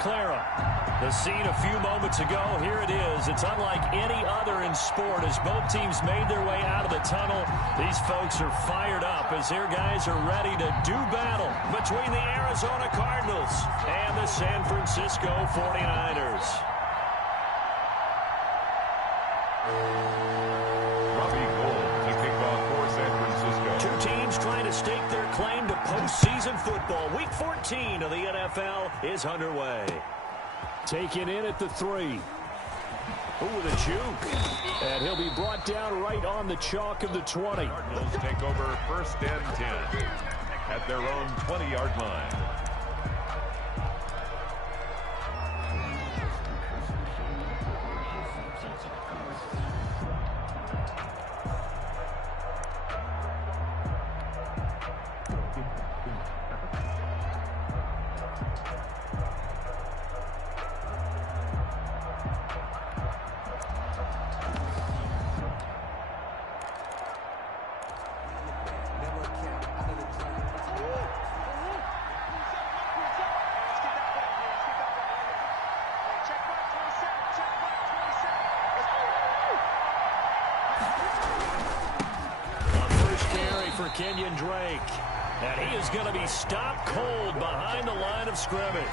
Clara. The scene a few moments ago, here it is. It's unlike any other in sport as both teams made their way out of the tunnel. These folks are fired up as their guys are ready to do battle between the Arizona Cardinals and the San Francisco 49ers. Two teams trying to stake their claim to postseason football. Week 14 of the NFL is underway. Taken in at the 3. Ooh, the juke. And he'll be brought down right on the chalk of the 20. Cardinals take over 1st and 10 at their own 20-yard line. Kenyon Drake. And he is going to be stopped cold behind the line of scrimmage.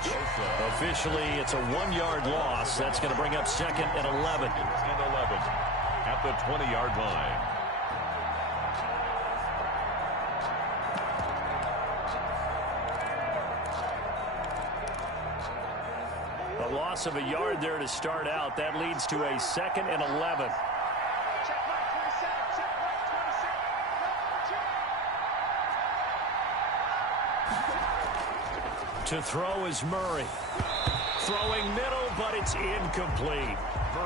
Officially, it's a 1-yard loss. That's going to bring up 2nd and 11. At the 20-yard line. A loss of a yard there to start out. That leads to a 2nd and 11. To throw is Murray. Throwing middle, but it's incomplete.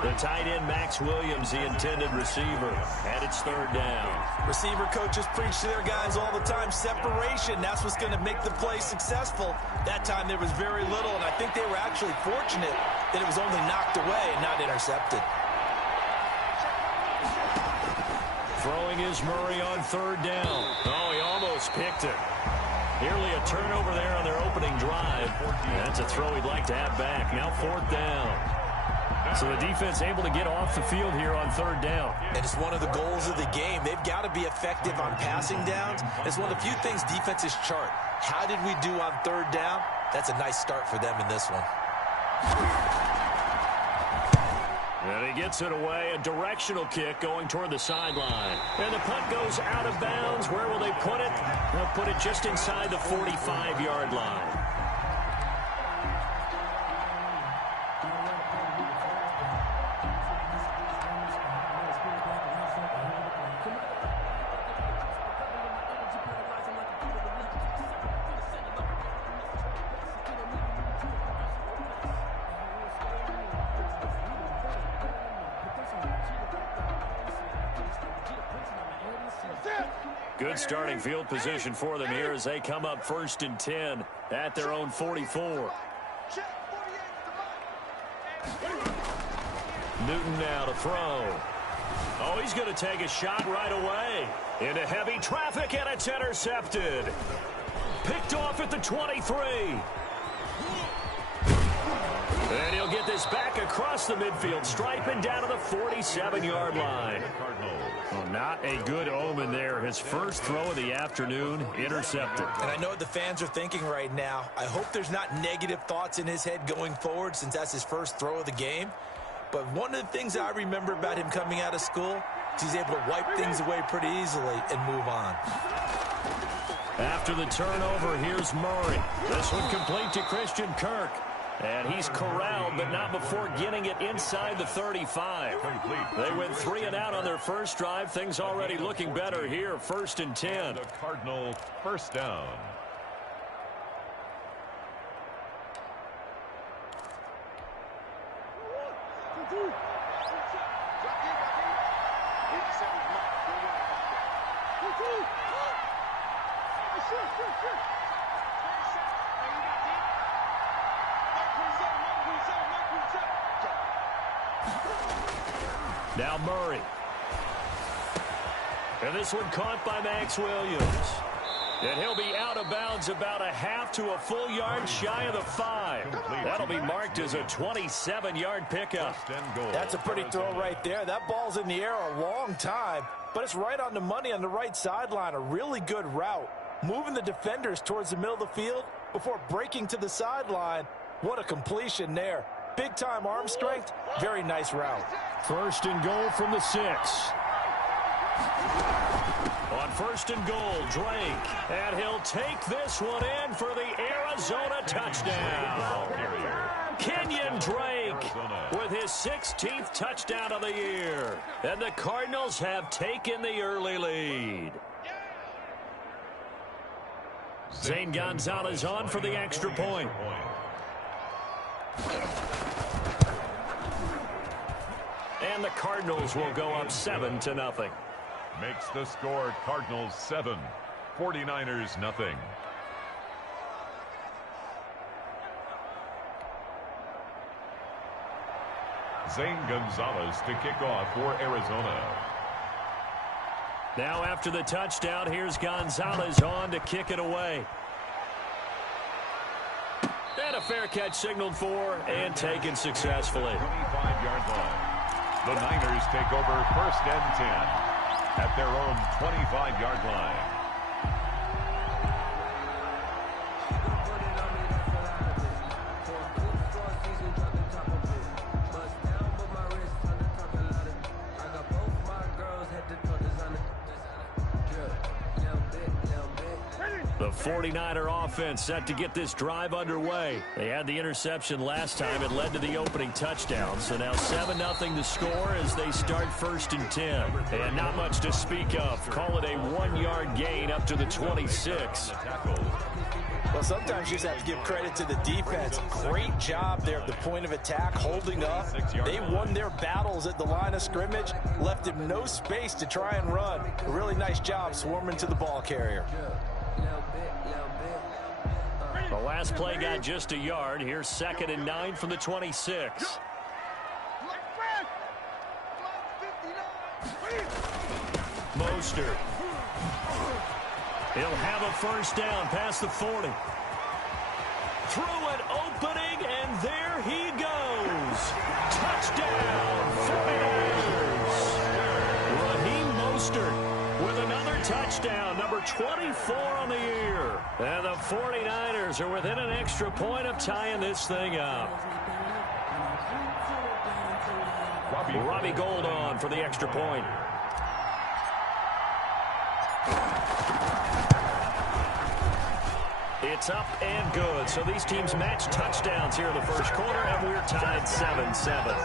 The tight end, Max Williams, the intended receiver. And it's 3rd down. Receiver coaches preach to their guys all the time. Separation, that's what's going to make the play successful. That time there was very little, and I think they were actually fortunate that it was only knocked away and not intercepted. Throwing is Murray on 3rd down. Oh, he almost picked it. Nearly a turnover there on their opening drive. That's a throw he'd like to have back. Now 4th down. So the defense able to get off the field here on 3rd down. And it's one of the goals of the game. They've got to be effective on passing downs. It's one of the few things defenses chart. How did we do on 3rd down? That's a nice start for them in this one. And he gets it away, a directional kick going toward the sideline. And the punt goes out of bounds. Where will they put it? They'll put it just inside the 45-yard line. Good starting field position for them here as they come up 1st and 10 at their own 44. Newton now to throw. Oh, he's going to take a shot right away. Into heavy traffic, and it's intercepted. Picked off at the 23. And he'll get this back across the midfield stripe and down to the 47-yard line. Well, not a good omen there. His first throw of the afternoon, intercepted. And I know what the fans are thinking right now. I hope there's not negative thoughts in his head going forward since that's his first throw of the game. But one of the things I remember about him coming out of school is he's able to wipe things away pretty easily and move on. After the turnover, here's Murray. This one complete to Christian Kirk. And he's corralled, but not before getting it inside the 35. They went 3 and out on their first drive. Things already looking better here. 1st and 10. The Cardinals 1st down. Now Murray. And this one caught by Max Williams. And he'll be out of bounds about a half to a full yard shy of the 5. That'll be marked as a 27-yard pickup. That's a pretty throw right there. That ball's in the air a long time, but it's right on the money on the right sideline. A really good route. Moving the defenders towards the middle of the field before breaking to the sideline. What a completion there. Big-time arm strength. Very nice route. First and goal from the 6. On first and goal, Drake. And he'll take this one in for the Arizona touchdown. Kenyon Drake with his 16th touchdown of the year. And the Cardinals have taken the early lead. Zane Gonzalez on for the extra point. And the Cardinals will go up 7-0. Makes the score Cardinals 7, 49ers nothing. Zane Gonzalez to kick off for Arizona. Now after the touchdown, here's Gonzalez on to kick it away. And a fair catch signaled for and taken successfully. 25-yard line. The Niners take over first and 10 at their own 25-yard line. The 49er offense set to get this drive underway. They had the interception last time. It led to the opening touchdown. So now 7-0 the score as they start first and 10. And not much to speak of. Call it a 1-yard gain up to the 26. Well, sometimes you just have to give credit to the defense. Great job there at the point of attack, holding up. They won their battles at the line of scrimmage, left him no space to try and run. A really nice job swarming to the ball carrier. The last play got just a yard. Here's 2nd and 9 from the 26. Mostert. He'll have a first down past the 40. Through an opening, and there he goes. Touchdown, 49ers. Raheem Mostert with another touchdown, number 24 on the year. And the 49ers are within an extra point of tying this thing up. Robbie Gould on for the extra point. It's up and good. So these teams match touchdowns here in the first quarter, and we're tied 7-7.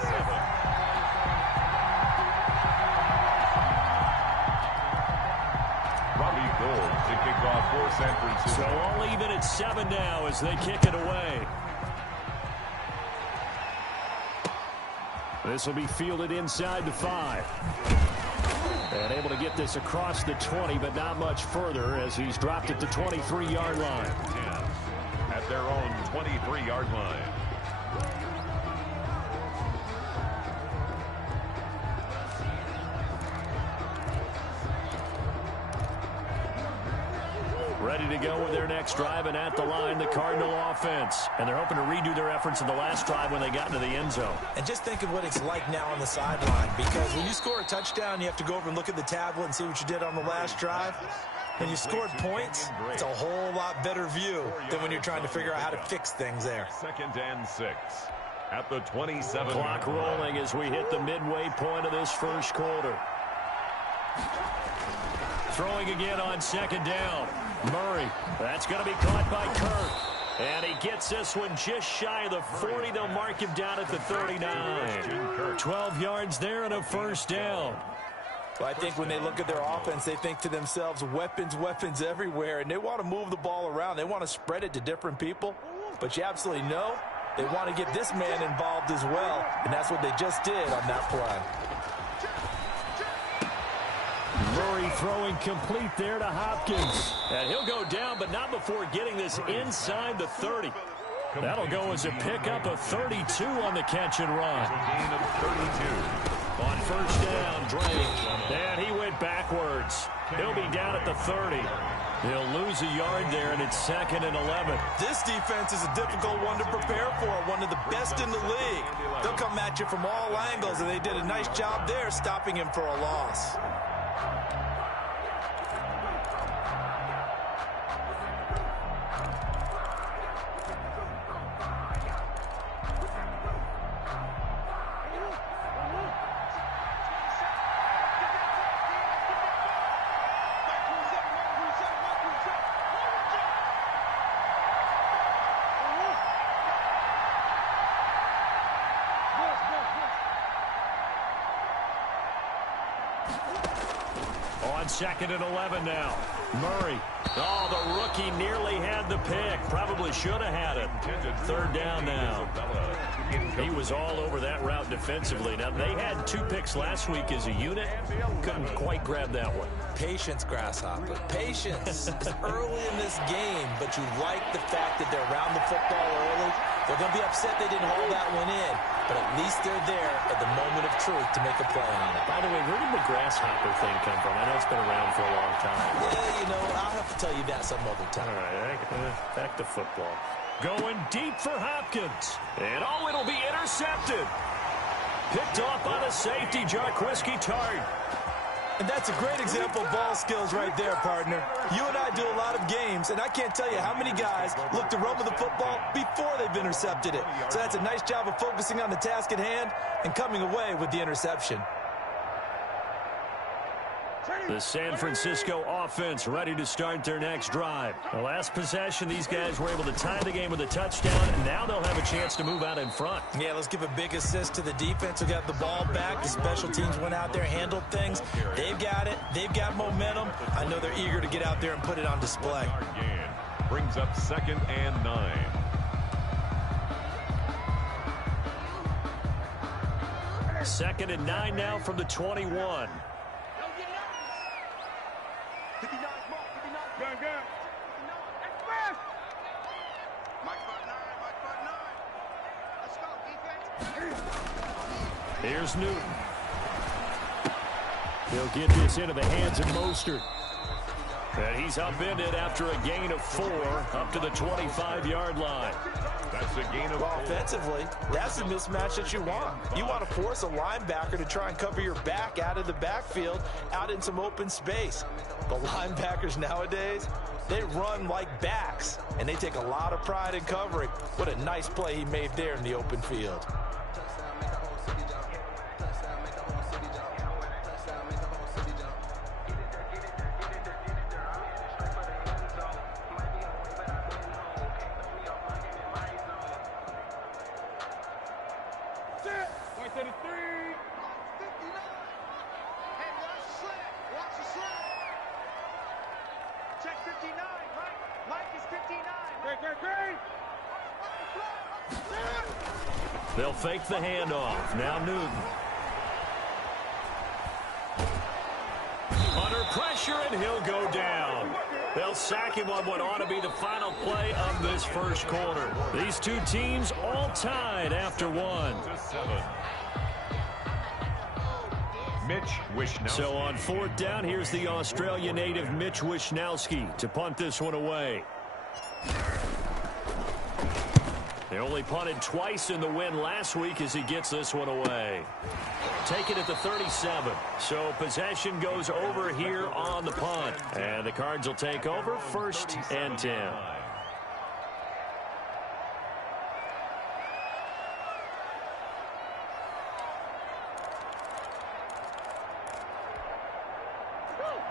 To kick off for San Francisco. So all even at 7 now as they kick it away. This will be fielded inside the 5. And able to get this across the 20, but not much further as he's dropped at the 23-yard line. 10 at their own 23-yard line. Ready to go with their next drive, and at the line, the Cardinal offense. And they're hoping to redo their efforts in the last drive when they got into the end zone. And just think of what it's like now on the sideline, because when you score a touchdown, you have to go over and look at the tablet and see what you did on the last drive. When you scored points, it's a whole lot better view than when you're trying to figure out how to fix things there. 2nd and 6 at the 27. Clock rolling as we hit the midway point of this first quarter. Throwing again on 2nd down. Murray, that's going to be caught by Kirk. And he gets this one just shy of the 40. They'll mark him down at the 39. 12 yards there and a first down. Well, I think when they look at their offense, they think to themselves, weapons, weapons everywhere. And they want to move the ball around. They want to spread it to different people. But you absolutely know they want to get this man involved as well. And that's what they just did on that play. Murray throwing complete there to Hopkins. And he'll go down, but not before getting this inside the 30. That'll go as a pickup of 32 on the catch and run. Gain of 32. On first down, Drake. And he went backwards. He'll be down at the 30. He'll lose a yard there, and it's 2nd and 11. This defense is a difficult one to prepare for, one of the best in the league. They'll come at you from all angles, and they did a nice job there stopping him for a loss. On 2nd and 11 now. Murray. Oh, the rookie nearly had the pick. Probably should have had it. 3rd down now. He was all over that route defensively. Now, they had 2 picks last week as a unit. Couldn't quite grab that one. Patience, Grasshopper. Patience. It's early in this game, but you like the fact that they're around the football early. They're going to be upset they didn't haul that one in, but at least they're there at the moment of truth to make a play on it. By the way, where did the grasshopper thing come from? I know it's been around for a long time. Yeah, you know, I'll have to tell you that some other time. All right, back to football. Going deep for Hopkins. And, oh, it'll be intercepted. Picked off by the safety, Jarquiski Tart. And that's a great example of ball skills right there, partner. You and I do a lot of games, and I can't tell you how many guys look to run with the football before they've intercepted it. So that's a nice job of focusing on the task at hand and coming away with the interception. The San Francisco offense ready to start their next drive. The last possession, these guys were able to tie the game with a touchdown, and now they'll have a chance to move out in front. Yeah, let's give a big assist to the defense who got the ball back. The special teams went out there, handled things. They've got it. They've got momentum. I know they're eager to get out there and put it on display. Brings up 2nd and 9. Second and 9 now from the 21. Here's Newton. He'll get this into the hands of Mostert. And he's upended after a gain of 4 up to the 25-yard line. That's a gain of 4. Offensively, that's the mismatch that you want. You want to force a linebacker to try and cover your back out of the backfield, out in some open space. The linebackers nowadays, they run like backs, and they take a lot of pride in covering. What a nice play he made there in the open field. They'll fake the handoff. Now Newton. Under pressure, and he'll go down. They'll sack him on what ought to be the final play of this first quarter. These two teams all tied after 1. Mitch Wishnowsky. So on 4th down, here's the Australia native Mitch Wishnowsky to punt this one away. They only punted twice in the win last week as he gets this one away. Take it at the 37. So possession goes over here on the punt. And the Cards will take over 1st and 10.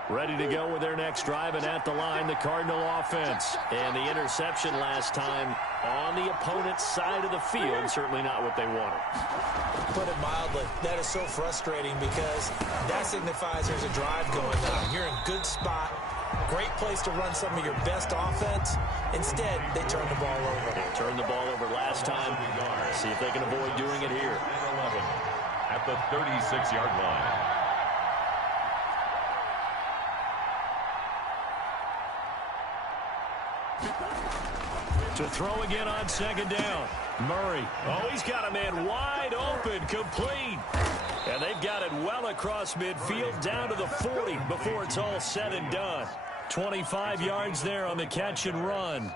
Ready to go with their next drive, and at the line, the Cardinal offense. And the interception last time on the opponent's side of the field, certainly not what they wanted. Put it mildly, that is so frustrating because that signifies there's a drive going on. You're in good spot, great place to run some of your best offense. Instead, they turn the ball over. They turned the ball over last time. See if they can avoid doing it here. At the 36-yard line. To throw again on 2nd down. Murray. Oh, he's got a man wide open, complete. And they've got it well across midfield down to the 40 before it's all said and done. 25 yards there on the catch and run.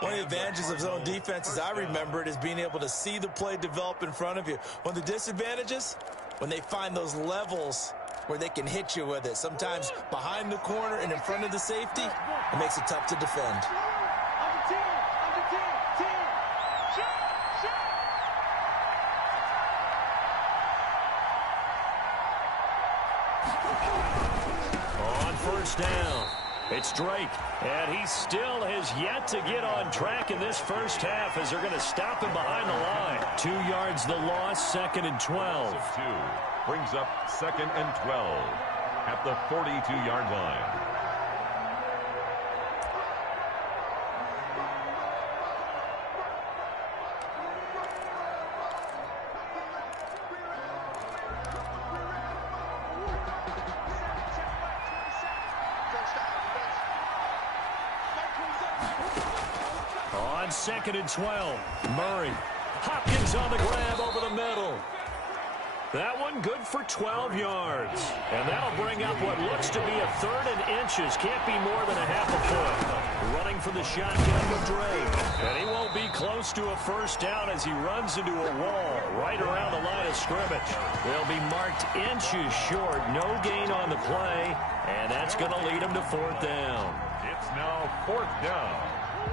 One of the advantages of zone defense, as I remember it, is being able to see the play develop in front of you. One of the disadvantages, when they find those levels where they can hit you with it. Sometimes behind the corner and in front of the safety, it makes it tough to defend. On first down, it's Drake, and he still has yet to get on track in this first half as they're going to stop him behind the line. 2 yards the loss, 2nd and 12. Brings up 2nd and 12 at the 42-yard line. On 2nd and 12, Murray. Hopkins on the grab over the middle. That one good for 12 yards. And that'll bring up what looks to be a 3rd and inches. Can't be more than a half a foot. Running for the shotgun with Drake. And he won't be close to a first down as he runs into a wall right around the line of scrimmage. They'll be marked inches short. No gain on the play. And that's going to lead him to 4th down. It's now 4th down.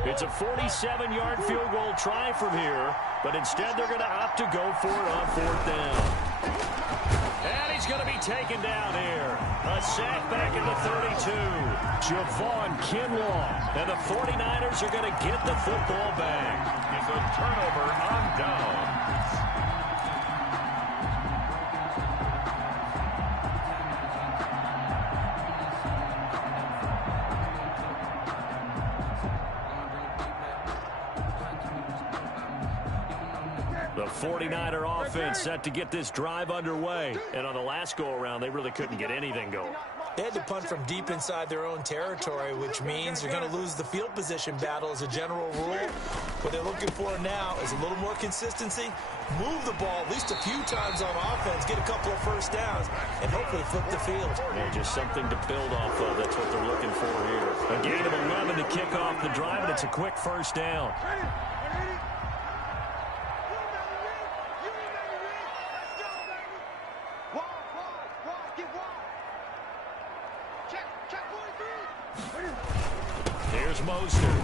It's a 47-yard field goal try from here, but instead they're going to opt to go for it on 4th down. And he's going to be taken down here. A sack back at the 32. Javon Kinlaw. And the 49ers are going to get the football back. It's a turnover on down. The 49er offense set to get this drive underway. And on the last go-around, they really couldn't get anything going. They had to punt from deep inside their own territory, which means you're going to lose the field position battle as a general rule. What they're looking for now is a little more consistency, move the ball at least a few times on offense, get a couple of first downs, and hopefully flip the field. Yeah, just something to build off of. That's what they're looking for here. A gain of 11 to kick off the drive, and it's a quick first down. Here's Mostert.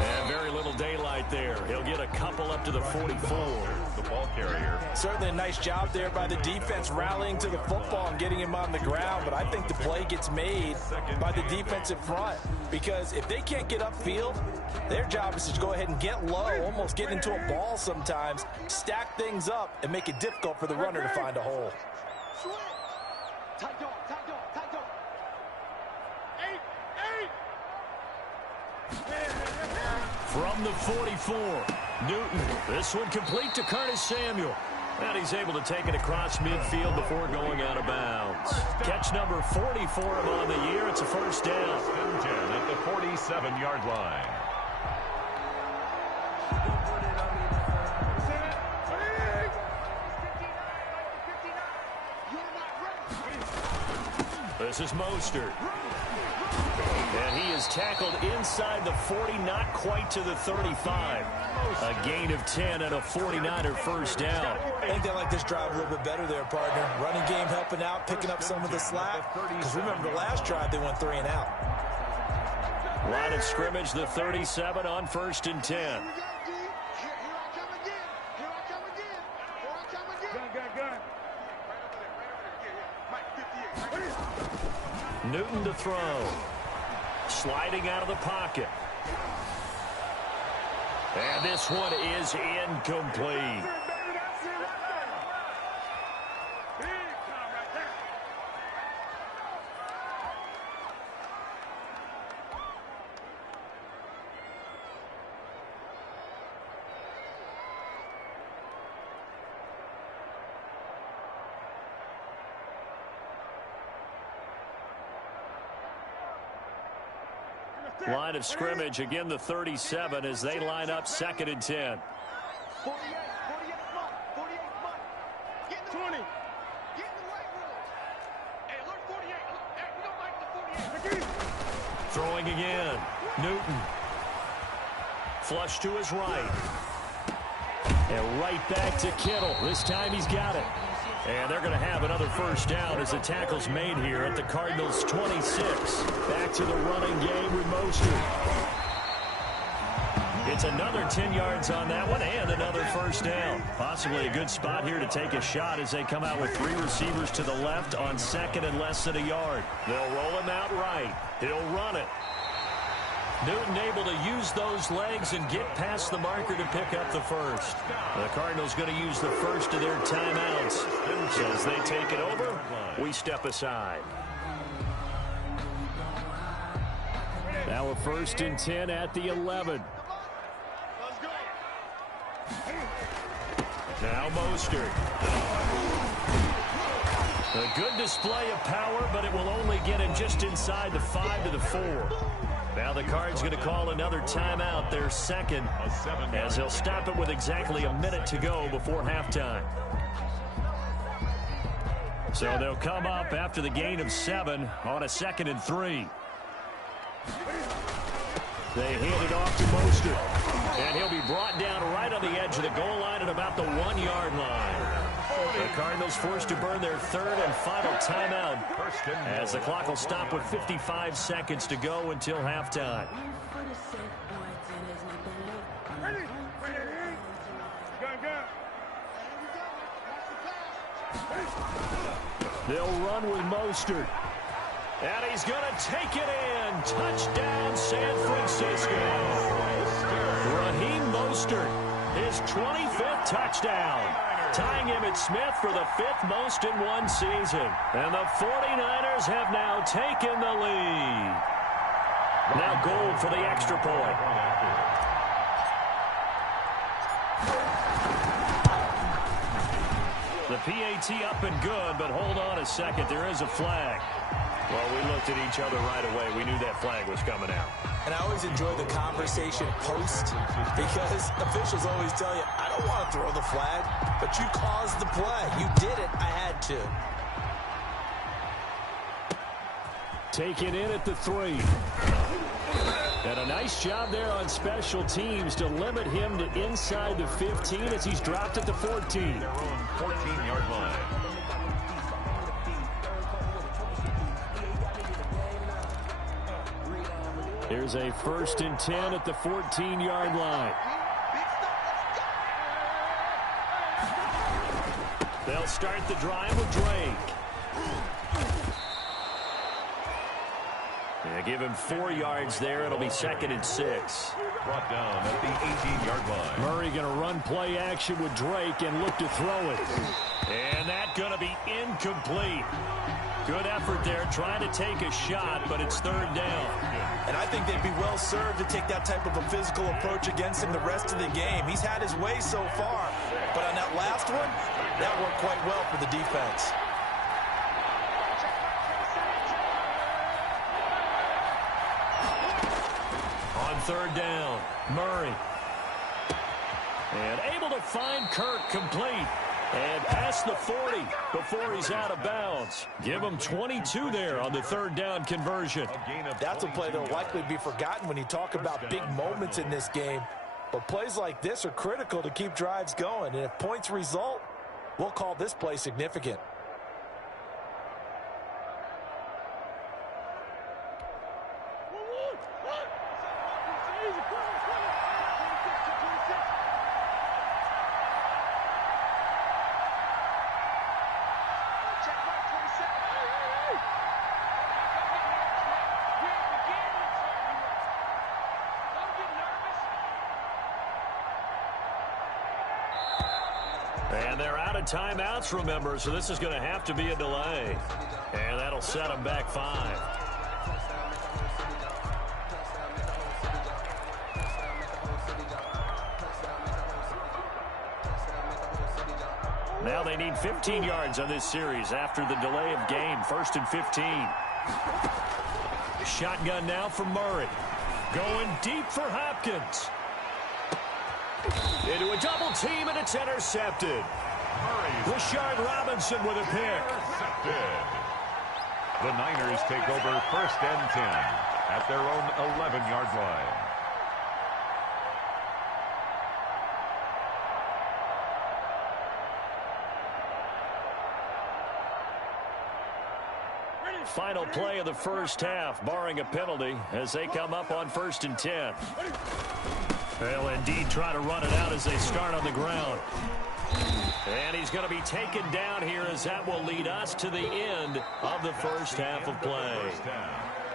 And very little daylight there. He'll get a couple up to the 44. The ball carrier. Certainly a nice job there by the defense rallying to the football and getting him on the ground, but I think the play gets made by the defensive front because if they can't get upfield, their job is to go ahead and get low, almost get into a ball sometimes, stack things up, and make it difficult for the runner to find a hole. From the 44, Newton. This one complete to Curtis Samuel. And he's able to take it across midfield before going out of bounds. Catch number 40 for him on the year. It's a first down. 10 at the 47-yard line. This is Mostert. And he is tackled inside the 40, not quite to the 35. A gain of 10 and a 49er first down. I think they like this drive a little bit better there, partner. Running game helping out, picking up some of the slack. Because remember, the last drive they went 3 and out. Line of scrimmage, the 37 on 1st and 10. Newton to throw. Sliding out of the pocket. And this one is incomplete. Line of scrimmage, again the 37 as they line up 2nd and 10. 20. Throwing again. Newton. Flush to his right. And right back to Kittle. This time he's got it. And they're going to have another first down as the tackle's made here at the Cardinals' 26. Back to the running game with Mostert. It's another 10 yards on that one and another first down. Possibly a good spot here to take a shot as they come out with 3 receivers to the left on second and less than a yard. They'll roll him out right. He'll run it. Newton able to use those legs and get past the marker to pick up the first. The Cardinals going to use the first of their timeouts. So as they take it over, we step aside. Now a 1st and 10 at the 11. Now Mostert. A good display of power, but it will only get him just inside the 5 to the 4. Now the Cards going to call another timeout, their second, as they'll stop it with exactly a minute to go before halftime. So they'll come up after the gain of 7 on a 2nd and 3. They hand it off to Mostert, and he'll be brought down right on the edge of the goal line at about the 1-yard line. The Cardinals forced to burn their 3rd and final timeout as the clock will stop with 55 seconds to go until halftime. They'll run with Mostert. And he's going to take it in. Touchdown, San Francisco. Raheem Mostert, his 25th touchdown. Tying him at Smith for the 5th most in one season. And the 49ers have now taken the lead. Now goal for the extra point. The PAT up and good, but hold on a second. There is a flag. Well, we looked at each other right away. We knew that flag was coming out. And I always enjoy the conversation post because officials always tell you, I don't want to throw the flag, but you caused the play. You did it. I had to. Taken in at the 3. And a nice job there on special teams to limit him to inside the 15 as he's dropped at the 14. Their own 14-yard line. Here's a 1st and 10 at the 14-yard line. They'll start the drive with Drake. Yeah, give him 4 yards there. It'll be 2nd and 6. Brought down at the 18-yard line. Murray going to run play action with Drake and look to throw it. And that's going to be incomplete. Good effort there, trying to take a shot, but it's 3rd down. And I think they'd be well served to take that type of a physical approach against him the rest of the game. He's had his way so far, but on that last one, that worked quite well for the defense. On 3rd down, Murray. And able to find Kirk complete. And past the 40 before he's out of bounds. Give him 22 there on the 3rd down conversion. That's a play that'll likely be forgotten when you talk about big moments in this game. But plays like this are critical to keep drives going. And if points result, we'll call this play significant. And they're out of timeouts, remember, so this is going to have to be a delay. And that'll set them back 5. Now they need 15 yards on this series after the delay of game. 1st and 15. Shotgun now for Murray. Going deep for Hopkins. Into a double team, and it's intercepted. Rashard Robinson with a pick. The Niners take over first and 10 at their own 11-yard line. Final play of the first half, barring a penalty, as they come up on first and 10. They'll indeed try to run it out as they start on the ground. And he's going to be taken down here, as that will lead us to the end of the first half of play.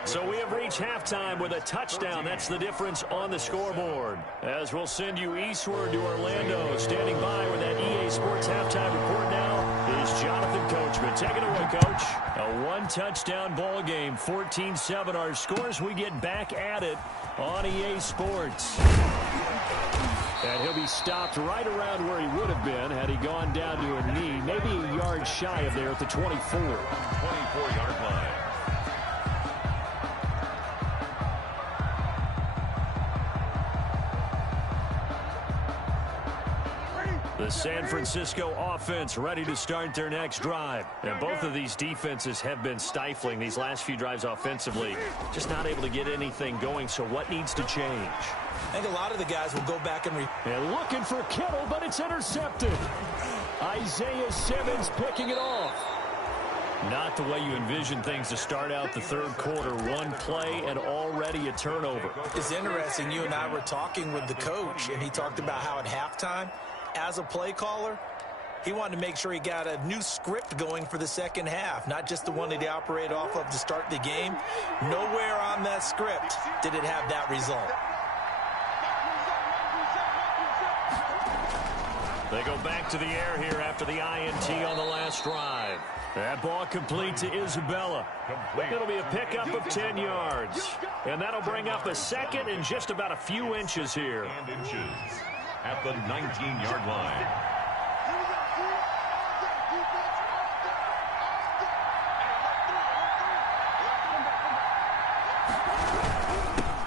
So we have reached halftime with a touchdown. That's the difference on the scoreboard. As we'll send you eastward to Orlando. Standing by with that EA Sports halftime report now is Jonathan Coachman. Take it away, Coach. A one-touchdown ball game, 14-7 our scores. We get back at it on EA Sports. And he'll be stopped right around where he would have been had he gone down to a knee, maybe a yard shy of there at the 24. 24-yard line. The San Francisco offense ready to start their next drive. And both of these defenses have been stifling these last few drives offensively. Just not able to get anything going, so what needs to change? I think a lot of the guys will go back and looking for Kittle, but it's intercepted. Isaiah Simmons picking it off. Not the way you envision things to start out the third quarter. One play and already a turnover. It's interesting. You and I were talking with the coach, and he talked about how at halftime, as a play caller, he wanted to make sure he got a new script going for the second half, not just the one that he operated off of to start the game. Nowhere on that script did it have that result. They go back to the air here after the INT on the last drive. That ball complete to Isabella. It'll be a pickup of 10 yards. And that'll bring up a second and just about a few inches here. And inches at the 19-yard line.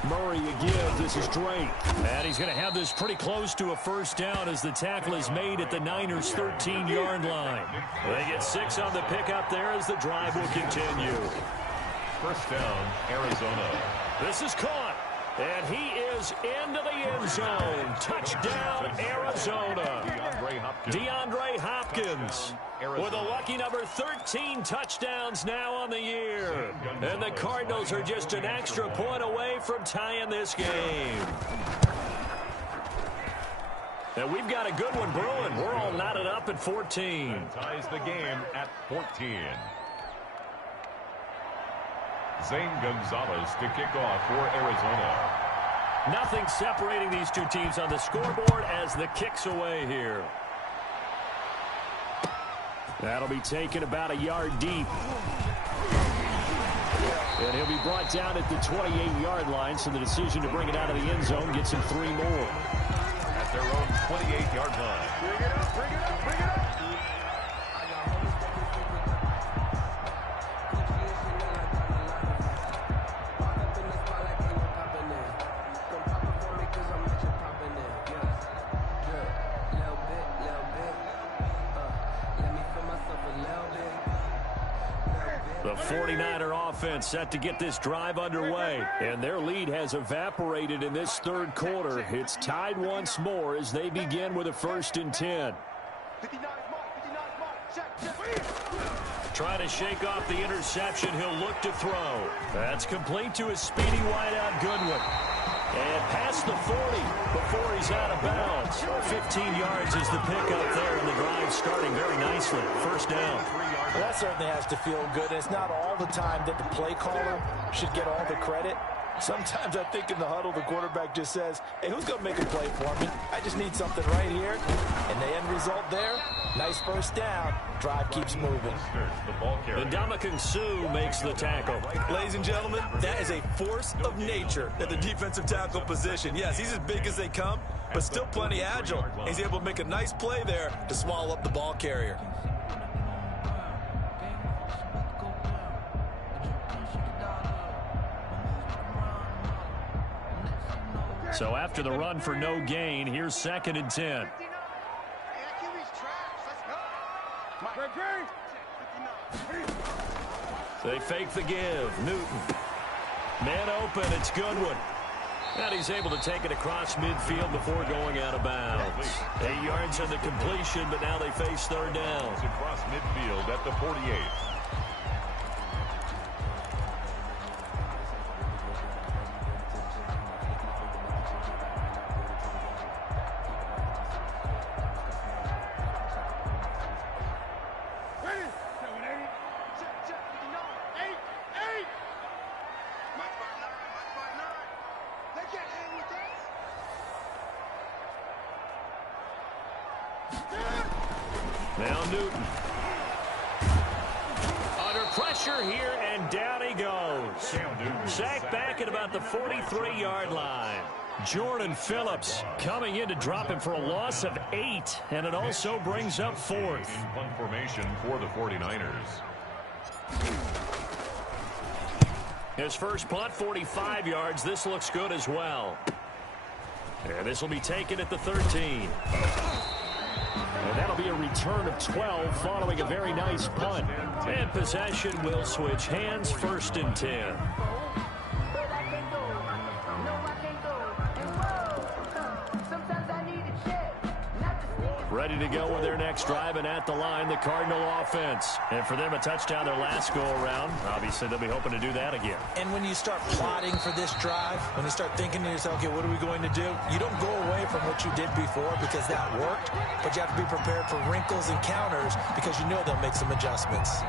Murray again. This is Drake. And he's going to have this pretty close to a first down as the tackle is made at the Niners' 13-yard line. They get 6 on the pickup there as the drive will continue. First down, Arizona. This is caught. And he is into the end zone. Touchdown, Arizona. DeAndre Hopkins with a lucky number 13 touchdowns now on the year. And the Cardinals are just an extra point away from tying this game. And we've got a good one brewing. We're all knotted up at 14. And ties the game at 14. Zane Gonzalez to kick off for Arizona. Nothing separating these two teams on the scoreboard as the kick's away here. That'll be taken about a yard deep. And he'll be brought down at the 28-yard line, so the decision to bring it out of the end zone gets him 3 more. At their own 28-yard line. Bring it up, bring it up, bring it up. The 49er offense set to get this drive underway, and their lead has evaporated in this third quarter. It's tied once more as they begin with a 1st and 10. Trying to shake off the interception, he'll look to throw. That's complete to his speedy wideout Goodwin. And past the 40 before he's out of bounds. 15 yards is the pickup there, and the drive starting very nicely. First down. Well, that certainly has to feel good. It's not all the time that the play caller should get all the credit. Sometimes I think in the huddle, the quarterback just says, hey, who's going to make a play for me? I just need something right here. And the end result there, nice first down. Drive keeps moving. And Ndamukong Suh makes the tackle. Ladies and gentlemen, that is a force of nature at the defensive tackle position. Yes, he's as big as they come, but still plenty agile. He's able to make a nice play there to swallow up the ball carrier. So after the run for no gain, here's 2nd and 10. They fake the give. Newton. Man open. It's Goodwin. And he's able to take it across midfield before going out of bounds. 8 yards on the completion, but now they face third down. It's across midfield at the 48. Now Newton. Under pressure here, and down he goes. Sacked back at about the 43-yard line. Jordan Phillips coming in to drop him for a loss of 8, and it also brings up 4th. Punt formation for the 49ers. His first punt, 45 yards. This looks good as well. And this will be taken at the 13. And that'll be a return of 12 following a very nice punt. And possession will switch hands, 1st and 10. Ready to go with their next drive, and at the line, the Cardinal offense. And for them, a touchdown their last go-around. Obviously, they'll be hoping to do that again. And when you start plotting for this drive, when you start thinking to yourself, okay, what are we going to do? You don't go away from what you did before because that worked, but you have to be prepared for wrinkles and counters because you know they'll make some adjustments.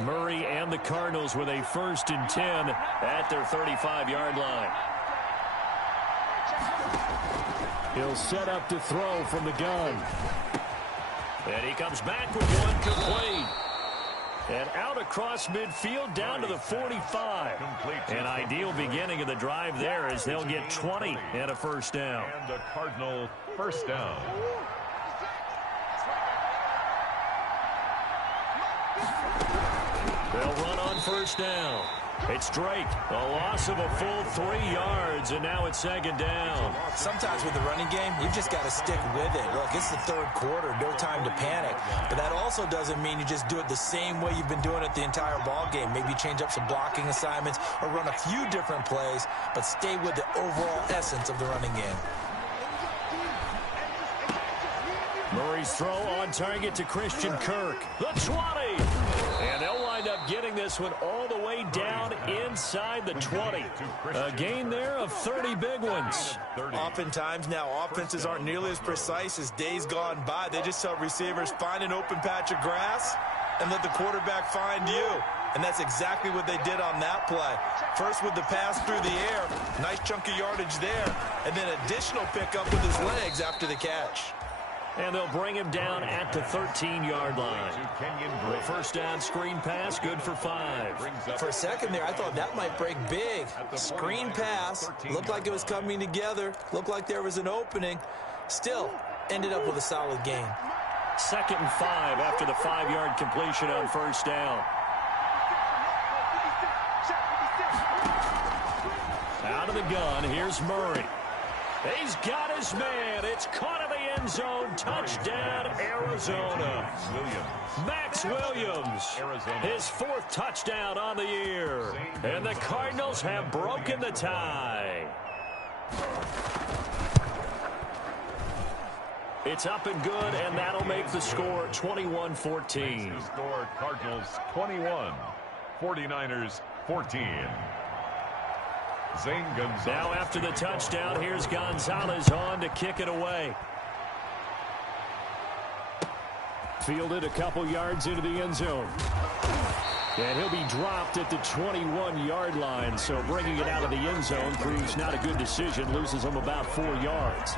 Murray and the Cardinals with a 1st and 10 at their 35-yard line. He'll set up to throw from the gun. And he comes back with one complete. And out across midfield down to the 45. An ideal beginning of the drive there as they'll get 20 and a 1st down. And the Cardinal 1st down. They'll run on 1st down. It's Drake. A loss of a full 3 yards, and now it's 2nd down. Sometimes with the running game, you've just got to stick with it. Look, it's the 3rd quarter, no time to panic. But that also doesn't mean you just do it the same way you've been doing it the entire ball game. Maybe change up some blocking assignments or run a few different plays, but stay with the overall essence of the running game. Murray's throw on target to Christian Kirk. The 20. And they'll wind up getting this one all the way down inside the 20. A gain there of 30 big ones. Oftentimes now offenses aren't nearly as precise as days gone by. They just tell receivers, find an open patch of grass and let the quarterback find you. And that's exactly what they did on that play. First with the pass through the air. Nice chunk of yardage there. And then additional pickup with his legs after the catch. And they'll bring him down at the 13-yard line. The 1st down screen pass, good for 5. For a second there, I thought that might break big. Screen pass, looked like it was coming together, looked like there was an opening. Still, ended up with a solid gain. 2nd and 5 after the 5-yard completion on 1st down. Out of the gun, here's Murray. He's got his man. It's caught in the end zone. Touchdown, Arizona. Max Williams, his 4th touchdown on the year. And the Cardinals have broken the tie. It's up and good, and that'll make the score 21-14. Score Cardinals 21, 49ers 14. Now after the touchdown, here's Gonzalez on to kick it away. Fielded a couple yards into the end zone. And he'll be dropped at the 21-yard line, so bringing it out of the end zone proves not a good decision, loses him about 4 yards.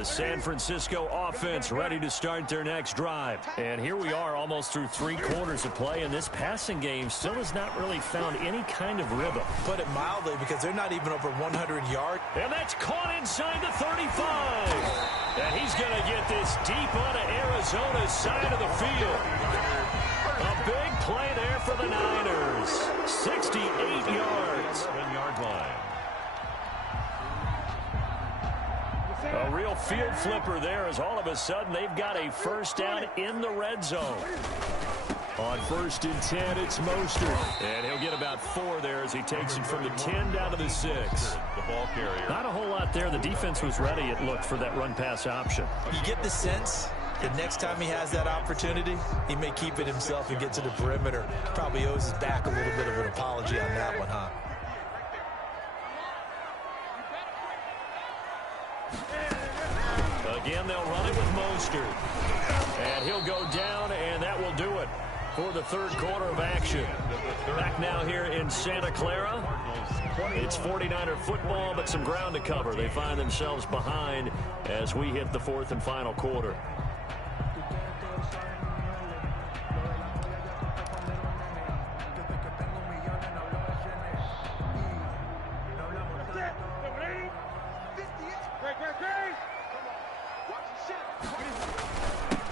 The San Francisco offense ready to start their next drive. And here we are almost through 3 quarters of play, and this passing game still has not really found any kind of rhythm. Put it mildly, because they're not even over 100 yards. And that's caught inside the 35. And he's going to get this deep onto Arizona's side of the field. A big play there for the Niners. 68 yards. 7-yard line. A real field flipper there, as all of a sudden they've got a first down in the red zone. On 1st and 10, it's Mostert. And he'll get about 4 there as he takes it from the 10 down to the 6. The ball carrier. Not a whole lot there. The defense was ready, it looked, for that run-pass option. You get the sense that next time he has that opportunity, he may keep it himself and get to the perimeter. Probably owes his back a little bit of an apology on that one, huh? Again, they'll run it with Mostert. And he'll go down, and that will do it for the 3rd quarter of action. Back now here in Santa Clara. It's 49er football, but some ground to cover. They find themselves behind as we hit the 4th and final quarter.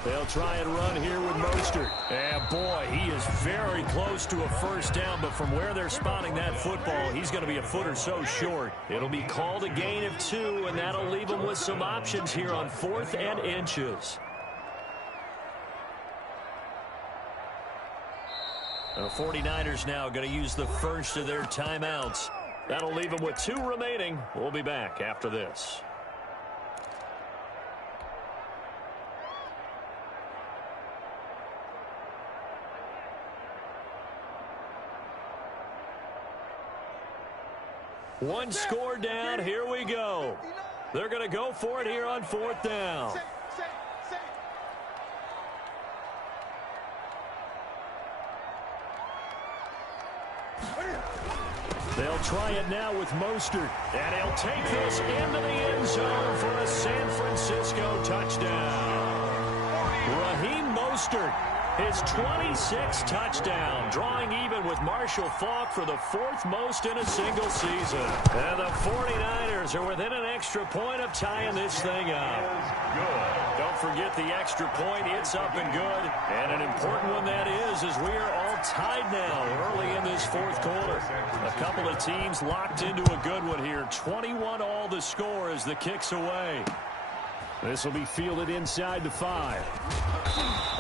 They'll try and run here with Mostert. And boy, he is very close to a first down, but from where they're spotting that football, he's going to be a foot or so short. It'll be called a gain of 2, and that'll leave him with some options here on 4th and inches. The 49ers now going to use the first of their timeouts. That'll leave them with 2 remaining. We'll be back after this. One score down. Here we go. They're going to go for it here on 4th down. They'll try it now with Mostert. And he'll take this into the end zone for a San Francisco touchdown. Raheem Mostert, his 26th touchdown, drawing even with Marshall Faulk for the 4th most in a single season. And the 49ers are within an extra point of tying this thing up. Good. Don't forget the extra point. It's up and good. And an important one that is, as we are all tied now early in this 4th quarter. A couple of teams locked into a good one here. 21 all the score as the kick's away. This will be fielded inside the 5.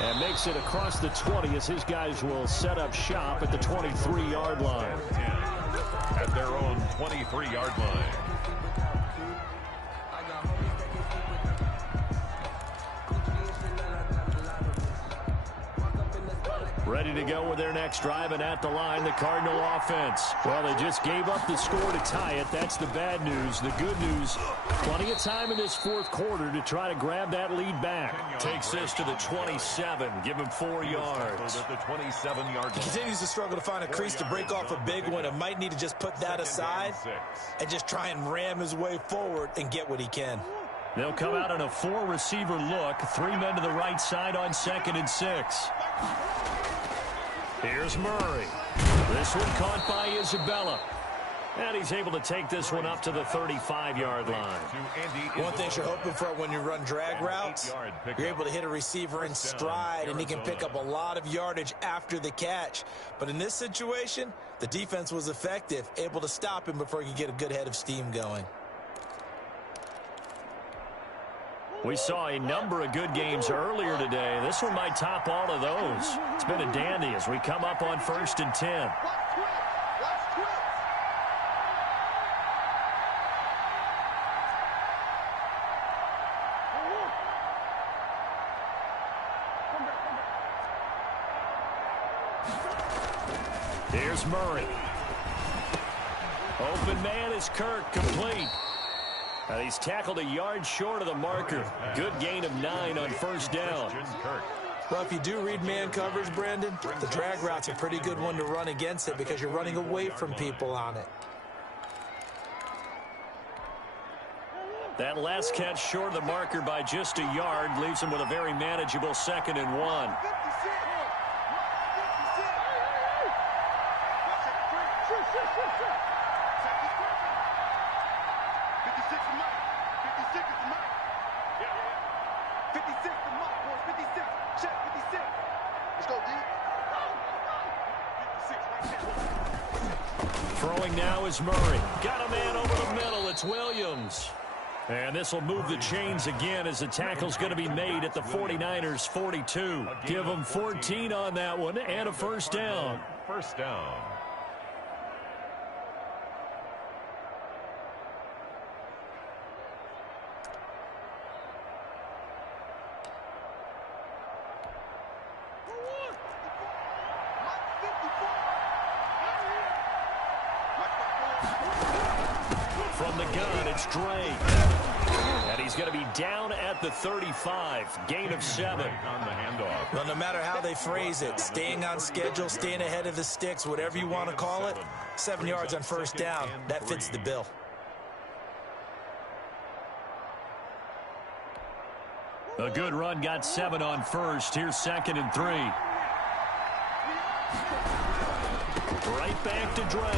And makes it across the 20 as his guys will set up shop at the 23-yard line. At their own 23-yard line. Ready to go with their next drive, and at the line, the Cardinal offense. Well, they just gave up the score to tie it. That's the bad news. The good news, plenty of time in this 4th quarter to try to grab that lead back. Takes this to the 27. Give him 4 yards. At the 27-yard line. He continues to struggle to find a crease to break off a big one. It might need to just put that aside and just try and ram his way forward and get what he can. They'll come out in a 4-receiver look. 3 men to the right side on 2nd and 6. Here's Murray. This one caught by Isabella. And he's able to take this one up to the 35-yard line. One thing you're hoping for when you run drag routes, you're able to hit a receiver in stride, and he can pick up a lot of yardage after the catch. But in this situation, the defense was effective, able to stop him before he could get a good head of steam going. We saw a number of good games earlier today. This one might top all of those. It's been a dandy as we come up on 1st and 10. Here's Murray. Open man is Kirk, complete. And he's tackled a yard short of the marker. Good gain of 9 on 1st down. Well, if you do read man coverage, Brandon, the drag route's a pretty good one to run against it because you're running away from people on it. That last catch short of the marker by just a yard leaves him with a very manageable 2nd and 1. Throwing now is Murray. Got a man over the middle. It's Williams. And this will move the chains again as the tackle's going to be made at the 49ers 42. Give them 14 on that one and a first down. First down. From the gun, it's Drake. And he's going to be down at the 35. Gain of 7. On the handoff. Well, no matter how they phrase it, staying on schedule, staying ahead of the sticks, whatever you want to call it, 7 yards on first down, that fits the bill. A good run got 7 on first. Here's 2nd and 3. Right back to Drake.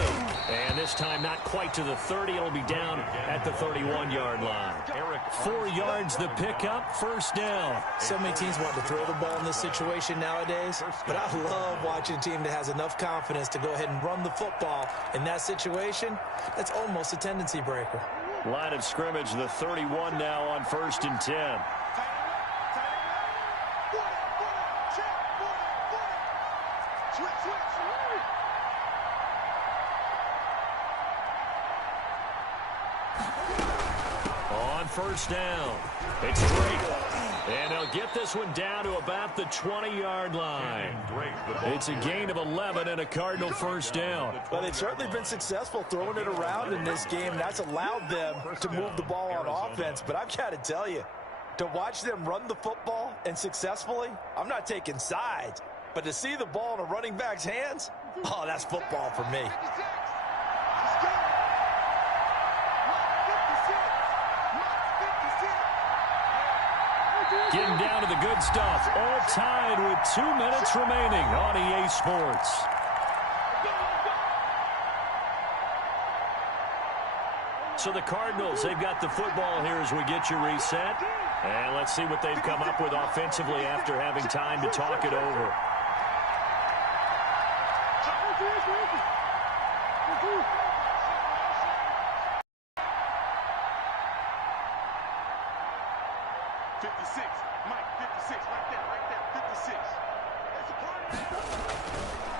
And this time not quite to the 30. It'll be down at the 31-yard line. 4 yards the pickup, first down. So many teams want to throw the ball in this situation nowadays, but I love watching a team that has enough confidence to go ahead and run the football. In that situation, that's almost a tendency breaker. Line of scrimmage, the 31 now on 1st and 10. On first down, it's Drake. And they'll get this one down to about the 20-yard line. It's a gain of 11 and a Cardinal first down. Well, they've certainly been successful throwing it around in this game. That's allowed them to move the ball on offense. But I've got to tell you, to watch them run the football and successfully, I'm not taking sides. But to see the ball in a running back's hands, oh, that's football for me. Getting down to the good stuff. All tied with 2 minutes remaining on EA Sports. So the Cardinals, they've got the football here as we get you reset. And let's see what they've come up with offensively after having time to talk it over.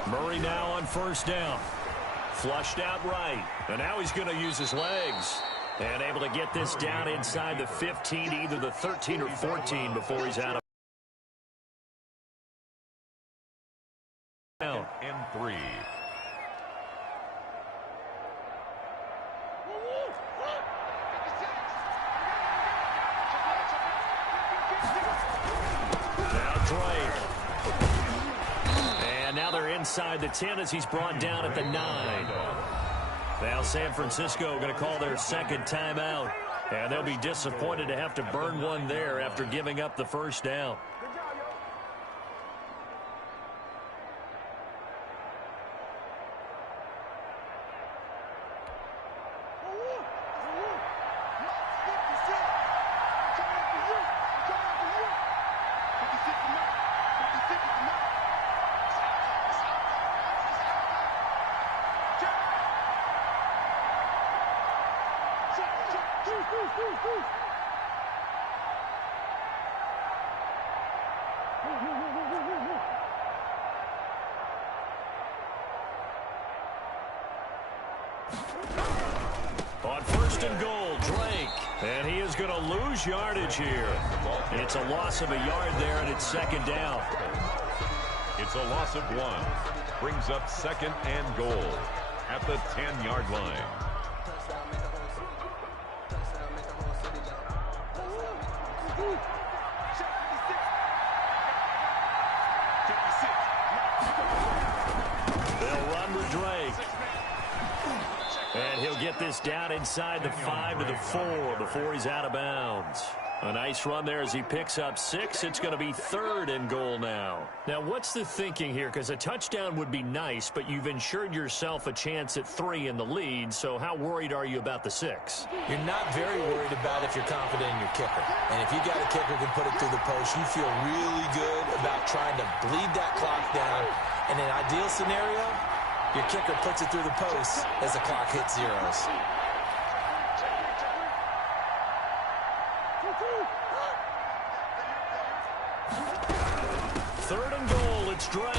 Murray now on first down. Flushed out right. And now he's going to use his legs. And able to get this down inside the 15, either the 13 or 14 before he's out of bounds. And 3. Now Drake. And now they're inside the 10 as he's brought down at the 9. Now San Francisco going to call their second timeout. And they'll be disappointed to have to burn one there after giving up the first down. On first and goal, Drake. And he is going to lose yardage here. It's a loss of a yard there, and it's second down. It's a loss of 1. Brings up 2nd and goal at the 10-yard line. They'll run with Drake. And he'll get this down inside the 5 to the 4 before he's out of bounds. A nice run there as he picks up 6. It's going to be 3rd and goal now. Now, what's the thinking here? Because a touchdown would be nice, but you've ensured yourself a chance at 3 in the lead, so how worried are you about the 6? You're not very worried about if you're confident in your kicker. And if you got a kicker who can put it through the post, you feel really good about trying to bleed that clock down. In an ideal scenario, your kicker puts it through the post as the clock hits zeros. Third and goal, it's Drake.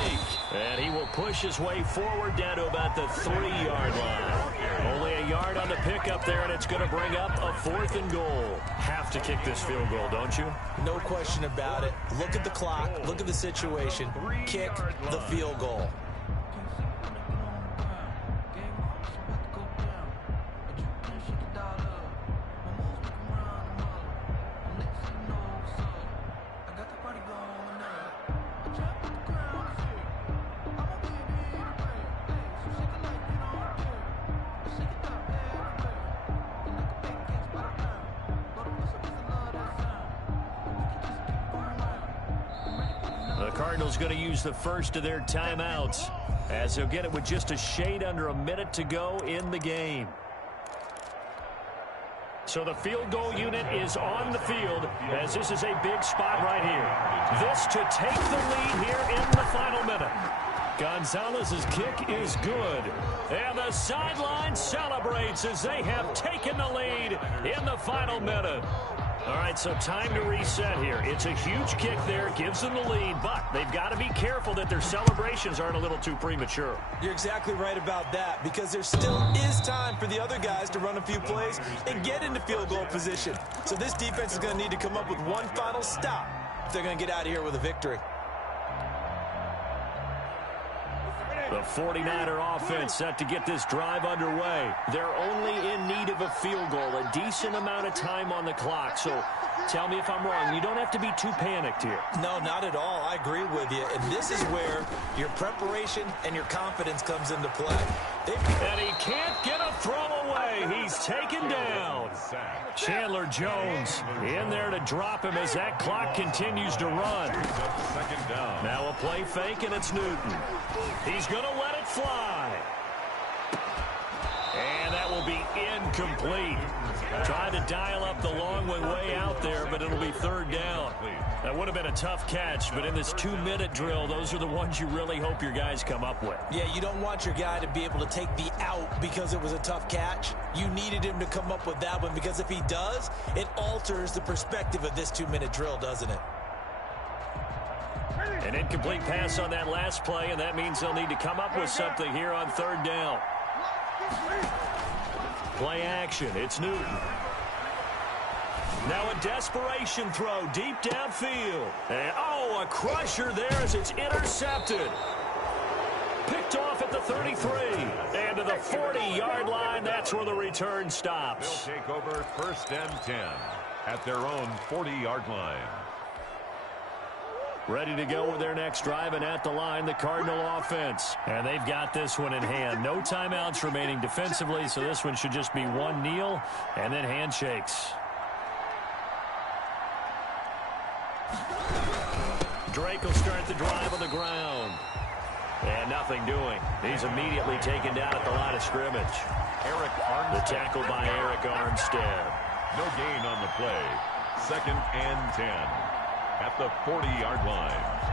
And he will push his way forward down to about the 3-yard line. Only a yard on the pickup there, and it's going to bring up a 4th and goal. Have to kick this field goal, don't you? No question about it. Look at the clock. Look at the situation. Kick the field goal. Cardinals going to use the first of their timeouts as they'll get it with just a shade under a minute to go in the game. So the field goal unit is on the field as this is a big spot right here. This to take the lead here in the final minute. Gonzalez's kick is good. And the sideline celebrates as they have taken the lead in the final minute. All right, so time to reset here. It's a huge kick there, gives them the lead, but they've got to be careful that their celebrations aren't a little too premature. You're exactly right about that, because there still is time for the other guys to run a few plays and get into field goal position. So this defense is going to need to come up with one final stop if they're going to get out of here with a victory. The 49er offense set to get this drive underway. They're only in need of a field goal, a decent amount of time on the clock. So tell me if I'm wrong. You don't have to be too panicked here. No, not at all. I agree with you. And this is where your preparation and your confidence comes into play. And he can't get a throw away. He's taken down. Chandler Jones in there to drop him as that clock continues to run. Now a play fake, and it's Newton. He's going to let it fly. And that will be incomplete. Trying to dial up the long one way out there, but it'll be 3rd down. That would have been a tough catch, but in this 2-minute drill, those are the ones you really hope your guys come up with. Yeah, you don't want your guy to be able to take the out because it was a tough catch. You needed him to come up with that one, because if he does, it alters the perspective of this 2-minute drill, doesn't it? An incomplete pass on that last play, and that means they'll need to come up with something here on 3rd down. Play action. It's Newton. Now a desperation throw deep downfield. And, a crusher there as it's intercepted. Picked off at the 33. And to the 40-yard line, that's where the return stops. They'll take over 1st and 10 at their own 40-yard line. Ready to go with their next drive, and at the line, the Cardinal offense. And they've got this one in hand. No timeouts remaining defensively, so this one should just be one kneel and then handshakes. Drake will start the drive on the ground. And nothing doing. He's immediately taken down at the line of scrimmage. Eric Armstead. The tackle by Eric Armstead. No gain on the play. 2nd and 10 at the 40-yard line.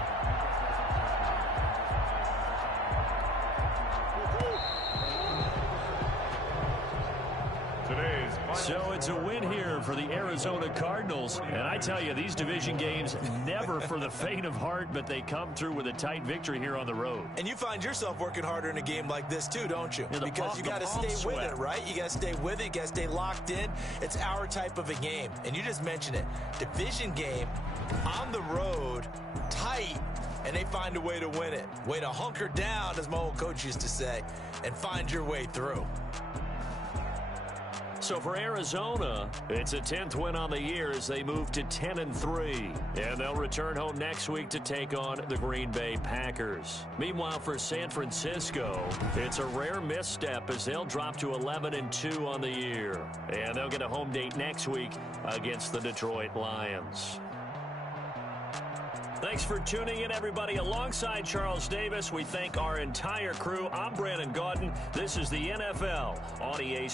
So it's a win here for the Arizona Cardinals. And I tell you, these division games never for the faint of heart, but they come through with a tight victory here on the road. And you find yourself working harder in a game like this too, don't you? Yeah, because you got to stay with it, right? You got to stay with it. You got to stay locked in. It's our type of a game. And you just mentioned it. Division game, on the road, tight, and they find a way to win it. Way to hunker down, as my old coach used to say, and find your way through. So for Arizona, it's a 10th win on the year as they move to 10-3. And they'll return home next week to take on the Green Bay Packers. Meanwhile, for San Francisco, it's a rare misstep as they'll drop to 11-2 on the year. And they'll get a home date next week against the Detroit Lions. Thanks for tuning in, everybody. Alongside Charles Davis, we thank our entire crew. I'm Brandon Gaudin. This is the NFL on EA